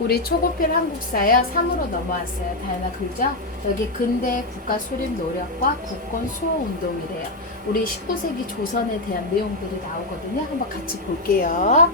우리 초고필 한국사요 3으로 넘어왔어요. 다현아 글죠? 여기 근대 국가 수립 노력과 국권 수호 운동이래요. 우리 19세기 조선에 대한 내용들이 나오거든요. 한번 같이 볼게요.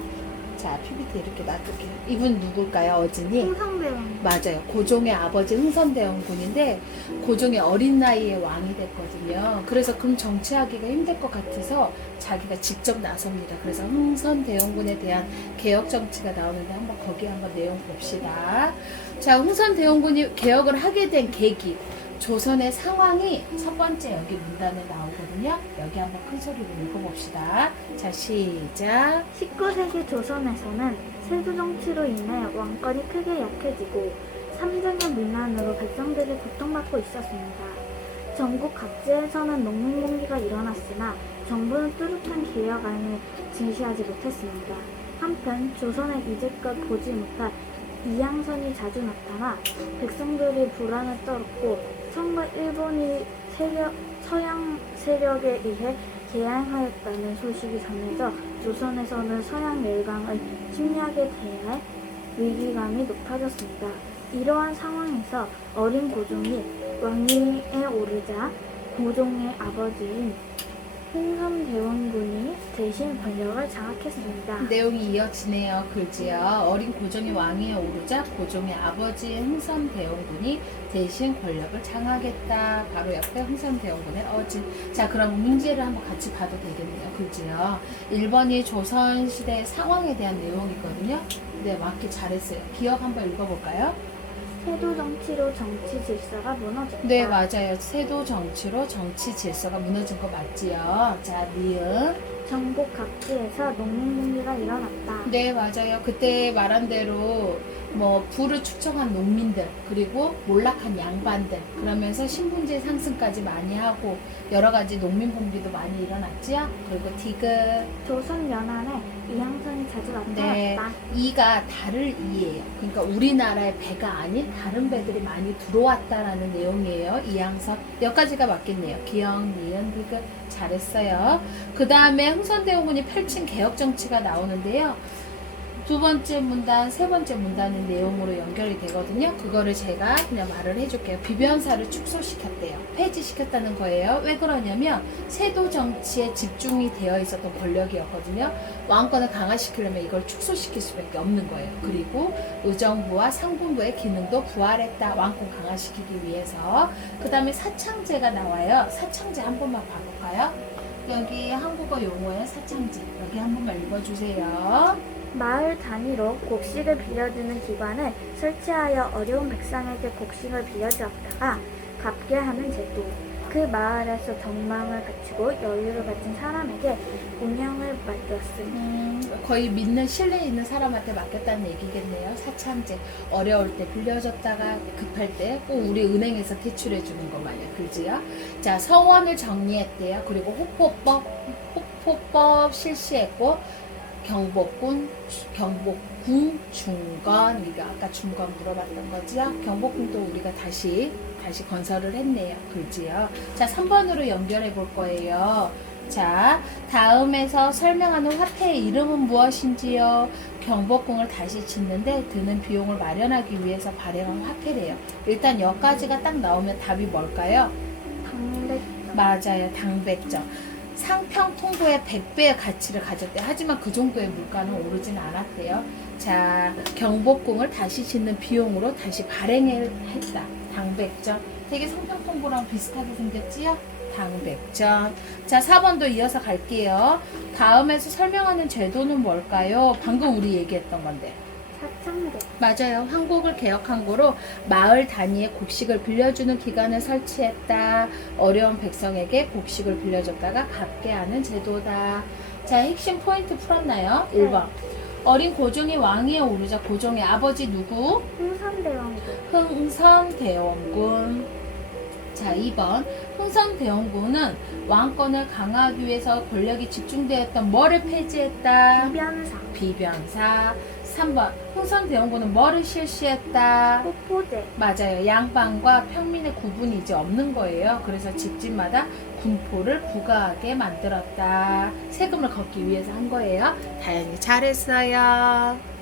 자, PPT 이렇게 놔둘게요. 이분 누굴까요? 어진이? 홍성대왕 맞아요. 고종의 아버지 흥선대원 군인데 고종이 어린 나이에 왕이 됐거든요. 그래서 금 정치하기가 힘들 것 같아서 자기가 직접 나섭니다. 그래서 흥선대원 군에 대한 개혁 정치가 나오는데 한번 거기 한번 내용 봅시다. 자, 흥선대원 군이 개혁을 하게 된 계기. 조선의 상황이 첫 번째 여기 문단에 나오거든요. 여기 한번 큰 소리로 읽어봅시다. 자, 시작. 19세기 조선에서는 세조 정치로 인해 왕권이 크게 약해지고 삼쟁의 민환으로 백성들이 고통받고 있었습니다. 전국 각지에서는 농민 공기가 일어났으나 정부는 뚜렷한 개혁안을 진시하지 못했습니다. 한편 조선의 이제껏 보지 못한 이양선이 자주 나타나 백성들이 불안을 떨었고 선거 일본이 세력, 서양 세력에 의해 개항하였다는 소식이 전해져 조선에서는 서양 열강을 침략에 대해 위기감이 높아졌습니다. 이러한 상황에서 어린 고종이 왕위에 오르자 고종의 아버지인 홍선대원군이 대신 권력을 장악했습니다. 내용이 이어지네요. 글지요. 어린 고종이 왕위에 오르자 고종의 아버지 흥선대원군이 대신 권력을 장악했다. 바로 옆에 흥선대원군의 어진. 자, 그럼 문제를 한번 같이 봐도 되겠네요. 글지요. 1번이 조선시대 상황에 대한 내용이거든요. 네, 맞게 잘했어요. 기억 한번 읽어볼까요? 세도 정치로 정치 질서가 무너졌다. 네, 맞아요. 세도 정치로 정치 질서가 무너진 거 맞지요. 자, 니은. 전국 각지에서 농민공기가 일어났다. 네, 맞아요. 그때 말한 대로 뭐 부를 축적한 농민들 그리고 몰락한 양반들 그러면서 신분제 상승까지 많이 하고 여러 가지 농민 봉기도 많이 일어났지요. 그리고 디귿 조선 연안에 이양선이 자주 네. 나타났다. 이가 달을 이예요. 그러니까 우리나라의 배가 아닌 다른 배들이 많이 들어왔다라는 내용이에요. 이양선 여기까지가 맞겠네요. 기영, 니은, 디귿 잘했어요. 그 다음에 흥선대원군이 펼친 개혁 정치가 나오는데요. 두 번째 문단, 세 번째 문단의 내용으로 연결이 되거든요. 그거를 제가 그냥 말을 해줄게요. 비변사를 축소시켰대요. 폐지시켰다는 거예요. 왜 그러냐면 세도 정치에 집중이 되어 있었던 권력이었거든요. 왕권을 강화시키려면 이걸 축소시킬 수밖에 없는 거예요. 그리고 의정부와 상분부의 기능도 부활했다. 왕권 강화시키기 위해서. 그 다음에 사창제가 나와요. 사창제 한 번만 봐볼까요? 여기 한국어 용어의 사창제. 여기 한 번만 읽어주세요. 마을 단위로 곡식을 빌려주는 기관을 설치하여 어려운 백성에게 곡식을 빌려주었다가 갚게 하는 제도. 그 마을에서 덕망을 갖추고 여유를 가진 사람에게 운영을 맡겼으니 음, 거의 믿는 신뢰 있는 사람한테 맡겼다는 얘기겠네요. 사창제 어려울 때 빌려줬다가 급할 때 꼭 우리 은행에서 대출해 주는 거 마냥 그지요? 자 서원을 정리했대요. 그리고 호포법 호포법 실시했고 경복군 경복궁 중건 이거 아까 중건 물어봤던 거지요? 경복궁도 우리가 다시 다시 건설을 했네요. 그지요? 자 3번으로 연결해 볼 거예요. 자, 다음에서 설명하는 화폐의 이름은 무엇인지요? 경복궁을 다시 짓는데 드는 비용을 마련하기 위해서 발행한 화폐래요. 일단 여기까지가 딱 나오면 답이 뭘까요? 강백 맞아요. 당백정. 상평 통보의 100배의 가치를 가졌대. 하지만 그 정도의 물가는 오르진 않았대요. 자, 경복궁을 다시 짓는 비용으로 다시 발행을 했다. 당백정. 되게 상평 통보랑 비슷하게 생겼지요? 당백전. 자, 4번도 이어서 갈게요. 다음에서 설명하는 제도는 뭘까요? 방금 우리 얘기했던 건데. 사창제 맞아요. 한국을 개혁한 거로 마을 단위의 곡식을 빌려주는 기관을 설치했다. 어려운 백성에게 곡식을 빌려줬다가 갚게 하는 제도다. 자, 핵심 포인트 풀었나요? 1번. 어린 고종이 왕위에 오르자 고종의 아버지 누구? 홍선대왕국 흥성대원군. 자, 2번. 흥성대원군은 왕권을 강화하기 위해서 권력이 집중되었던 뭐를 폐지했다? 이변사 비변사. 3번. 흥선대원군은 뭐를 실시했다? 포포제 맞아요. 양반과 평민의 구분이 이제 없는 거예요. 그래서 집집마다 군포를 부과하게 만들었다. 세금을 걷기 위해서 한 거예요. 다행히 잘했어요.